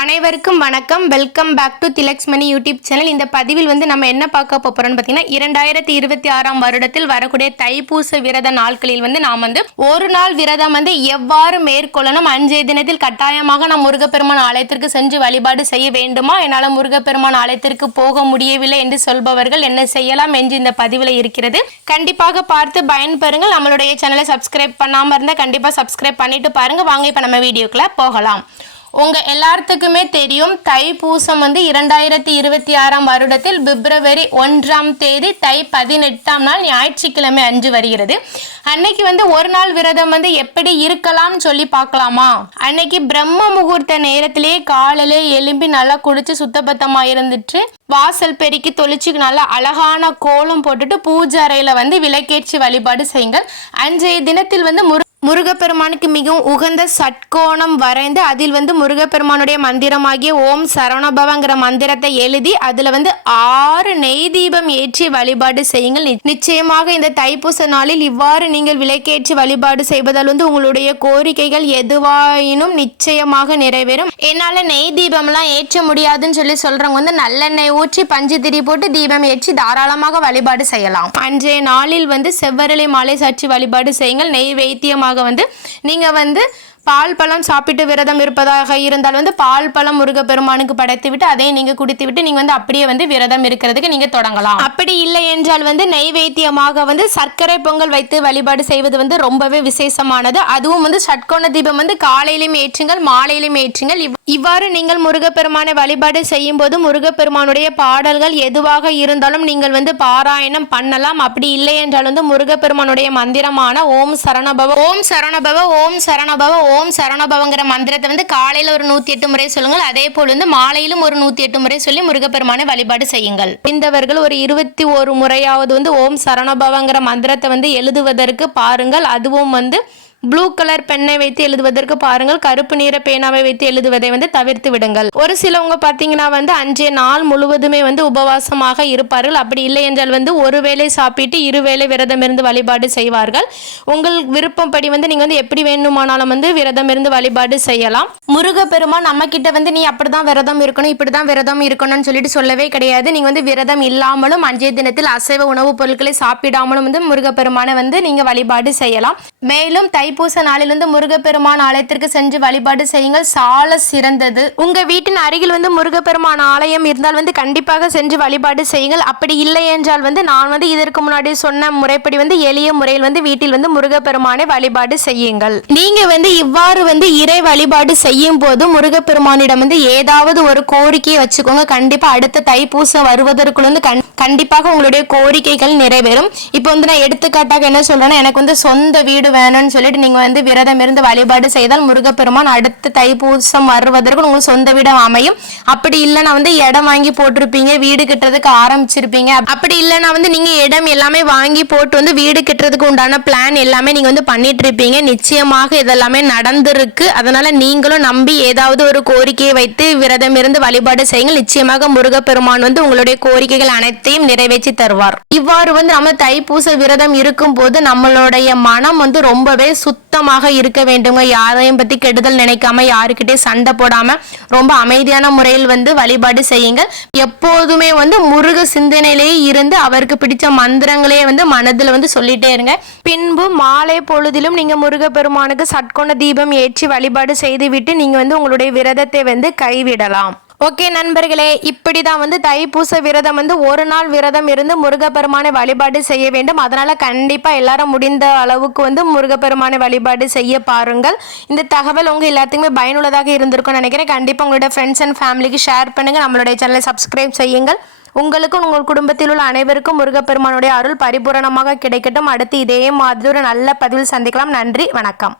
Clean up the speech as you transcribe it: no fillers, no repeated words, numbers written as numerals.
அனைவருக்கும் வணக்கம். Welcome back to Tilaks Mani YouTube channel. இந்த பதிவில் நம்ம என்ன பார்க்க போறோம்னு பார்த்தீங்கன்னா 2026 வருடத்தில் வரக்கூடிய தைப்பூச விரத நாட்களில் நாம் ஒரு நாள் விரதம் எவ்வாறு மேற்கொள்ளணும், அன்றைய தினத்தில் கட்டாயமாக நாம் முருகப்பெருமான் ஆலயத்திற்கு சென்று வழிபாடு செய்ய வேண்டுமா, என்னால் முருகப்பெருமான் ஆலயத்திற்கு போக முடியவில்லை என்று சொல்பவர்கள் என்ன செய்யலாம் என்று இந்த பதிவில் இருக்கிறது. கண்டிப்பாக பார்த்து பயன்பெறுங்கள். நம்மளுடைய சேனலை சப்ஸ்கிரைப் பண்ணாமல் இருந்தால் கண்டிப்பாக சப்ஸ்கிரைப் பண்ணிட்டு பாருங்க. வாங்க இப்போ நம்ம வீடியோக்குள்ள போகலாம். உங்க எல்லாத்துக்குமே தெரியும், தைப்பூசம் 2026 வருடத்தில் பிப்ரவரி 1ஆம் தேதி தை 18ஆம் நாள் ஞாயிற்றுக்கிழமை அன்று வருகிறது. அன்னைக்கு ஒரு நாள் விரதம் எப்படி இருக்கலாம்னு சொல்லி பார்க்கலாமா? அன்னைக்கு பிரம்ம முகூர்த்த நேரத்திலேயே காலையில எழும்பி நல்லா குடிச்சு சுத்தபத்தமா இருந்துட்டு வாசல் பெருக்கி தொளிச்சு நல்லா அழகான கோலம் போட்டுட்டு பூஜை அறையில விளக்கேற்றி வழிபாடு செய்யுங்கள். அன்றைய தினத்தில் முருகப்பெருமானுக்கு மிகவும் உகந்த சட்கோணம் வரைந்து அதில் முருகப்பெருமானுடைய மந்திரமாகிய ஓம் சரவணபவங்கிற மந்திரத்தை எழுதி அதுல 6 நெய் தீபம் ஏற்றி வழிபாடு செய்யுங்கள். நிச்சயமாக இந்த தைப்பூச நாளில் இவ்வாறு நீங்கள் விளக்கேற்றி வழிபாடு செய்வதால் உங்களுடைய கோரிக்கைகள் எதுவாயினும் நிச்சயமாக நிறைவேறும். என்னால நெய் தீபம்லாம் ஏற்ற முடியாதுன்னு சொல்லி சொல்றவங்க நல்லெண்ணெய் ஊற்றி பஞ்சு திரி போட்டு தீபம் ஏற்றி தாராளமாக வழிபாடு செய்யலாம். அன்றைய நாளில் செவ்வரளி மாலை சாற்றி வழிபாடு செய்யுங்கள். நெய் வைத்தியமாக நீங்க பால் பழம் சாப்பிட்டு விரதம் இருப்பதாக இருந்தால் பால் பழம் முருகப்பெருமானுக்கு படைத்து விட்டு அதை நீங்க குடித்து விட்டு நீங்க அப்படியே விரதம் இருக்கிறதுக்கு நீங்க தொடங்கலாம். அப்படி இல்லை என்றால் நெய்வேத்தியமாக சர்க்கரை பொங்கல் வைத்து வழிபாடு செய்வது ரொம்பவே விசேஷமானது. அதுவும் சட்கோண தீபம் காலையிலும் ஏற்றுங்கள், மாலையிலும் ஏற்றுங்கள். இவ்வாறு நீங்கள் முருகப்பெருமானை வழிபாடு செய்யும் போது முருகப்பெருமானுடைய பாடல்கள் எதுவாக இருந்தாலும் நீங்கள் பாராயணம் பண்ணலாம். அப்படி இல்லை என்றால் முருகப்பெருமானுடைய மந்திரமான ஓம் சரணபவ ஓம் சரணபவ ஓம் சரணபவ ஓம் சரணபவங்கிற மந்திரத்தை காலையில ஒரு 108 முறை சொல்லுங்கள். அதே போல் மாலையிலும் ஒரு 108 முறை சொல்லி முருகப்பெருமானை வழிபாடு செய்யுங்கள். இந்தவர்கள் ஒரு 21 முறையாவது ஓம் சரணபவங்கிற மந்திரத்தை எழுதுவதற்கு பாருங்கள். அதுவும் ப்ளூ கலர் பெண்ணை வைத்து எழுதுவதற்கு பாருங்கள். கருப்பு நிற பேனாவை வைத்து எழுதுவதை தவிர்த்து விடுங்கள். ஒரு சிலவங்க பார்த்தீங்கன்னா அன்றைய நாள் முழுவதுமே உபவாசமாக இருப்பார்கள். அப்படி இல்லை என்றால் ஒரு வேளை சாப்பிட்டு 2 வேளை விரதம் இருந்து வழிபாடு செய்வார்கள். உங்கள் விருப்பப்படி நீங்க எப்படி வேண்டுமானாலும் விரதம் இருந்து வழிபாடு செய்யலாம். முருகப்பெருமான் நம்ம கிட்ட நீ அப்படிதான் விரதம் இருக்கணும், இப்படிதான் விரதம் இருக்கணும்னு சொல்லிட்டு சொல்லவே கிடையாது. நீங்க விரதம் இல்லாமலும் அன்றைய தினத்தில் அசைவ உணவுப் பொருட்களை சாப்பிடாமலும் முருகப்பெருமானை நீங்க வழிபாடு செய்யலாம். மேலும் தைப்பூச நாளிலிருந்து முருகப்பெருமான் ஆலயத்திற்கு சென்று வழிபாடு செய்யுங்கள். சால சிறந்தது. உங்க வீட்டின் அருகில் முருகப்பெருமான் ஆலயம் இருந்தால் கண்டிப்பாக சென்று வழிபாடு செய்யுங்கள். அப்படி இல்லை என்றால் நான் இதற்கு முன்னாடி சொன்ன முறைப்படி எளிய முறையில் வீட்டில் முருகப்பெருமானை வழிபாடு செய்யுங்கள். நீங்க இவ்வாறு இறை வழிபாடு செய்யும் போது முருகப்பெருமானிடம் ஏதாவது ஒரு கோரிக்கையை வச்சுக்கோங்க. கண்டிப்பா அடுத்த தைப்பூசம் வருவதற்குள்ள கண்டிப்பாக உங்களுடைய கோரிக்கைகள் நிறைவேறும். இப்போ நான் எடுத்துக்காட்டாக என்ன சொல்றேன்னா, எனக்கு சொந்த வீடு வேணும்னு சொல்லிட்டு நீங்க விரதம் இருந்து வழிபாடு செய்தால் முருகப்பெருமான் அடுத்த தைப்பூசம் வருவதற்கு உங்களுக்கு சொந்த வீடு அமையும். அப்படி இல்லைன்னா இடம் வாங்கி போட்டிருப்பீங்க, வீடு கட்டுறதுக்கு ஆரம்பிச்சிருப்பீங்க. அப்படி இல்லைன்னா நீங்க இடம் எல்லாமே வாங்கி போட்டு வீடு கட்டுறதுக்கு உண்டான பிளான் எல்லாமே நீங்க பண்ணிட்டு இருப்பீங்க. நிச்சயமாக இதெல்லாமே நடந்திருக்கு. அதனால நீங்களும் நம்பி ஏதாவது ஒரு கோரிக்கையை வைத்து விரதம் இருந்து வழிபாடு செய்யுங்கள். நிச்சயமாக முருகப்பெருமான் உங்களுடைய கோரிக்கைகள் அனைத்தையும் நிறைவேற்றி தருவார். இவ்வாறு நம்ம தைப்பூச விரதம் இருக்கும் போது நம்மளுடைய மனம் ரொம்பவே சுத்தமாக இருக்க வேண்டுங்க. யாரையும் பத்தி கெடுதல் நினைக்காம, யாருக்கிட்டே சண்டை போடாம ரொம்ப அமைதியான முறையில் வழிபாடு செய்யுங்க. எப்போதுமே முருக சிந்தனையிலேயே இருந்து அவருக்கு பிடிச்ச மந்திரங்களே மனதில் சொல்லிட்டே இருங்க. பின்பு மாலை பொழுதிலும் நீங்க முருகப்பெருமானுக்கு சட்கோண தீபம் ஏற்றி வழிபாடு செய்துவிட்டு நீங்க உங்களுடைய விரதத்தை கைவிடலாம். ஓகே நண்பர்களே, இப்படிதான் தைப்பூச விரதம் ஒரு நாள் விரதம் இருந்து முருகப்பெருமானை வழிபாடு செய்ய வேண்டும். அதனால கண்டிப்பா எல்லாரும் முடிந்த அளவுக்கு முருகப்பெருமானை வழிபாடு செய்ய பாருங்கள். இந்த தகவல் உங்க எல்லாத்துக்குமே பயனுள்ளதாக இருந்திருக்கும்னு நினைக்கிறேன். கண்டிப்பா உங்களோட ஃப்ரெண்ட்ஸ் அண்ட் ஃபேமிலிக்கு ஷேர் பண்ணுங்க. நம்மளுடைய சேனலை சப்ஸ்கிரைப் செய்யுங்கள். உங்களுக்கும் உங்கள் குடும்பத்தில் உள்ள அனைவருக்கும் முருகப்பெருமானுடைய அருள் பரிபூரணமாக கிடைக்கட்டும். அடுத்து இதே மாதிரி ஒரு நல்ல பதிவில் சந்திக்கலாம். நன்றி, வணக்கம்.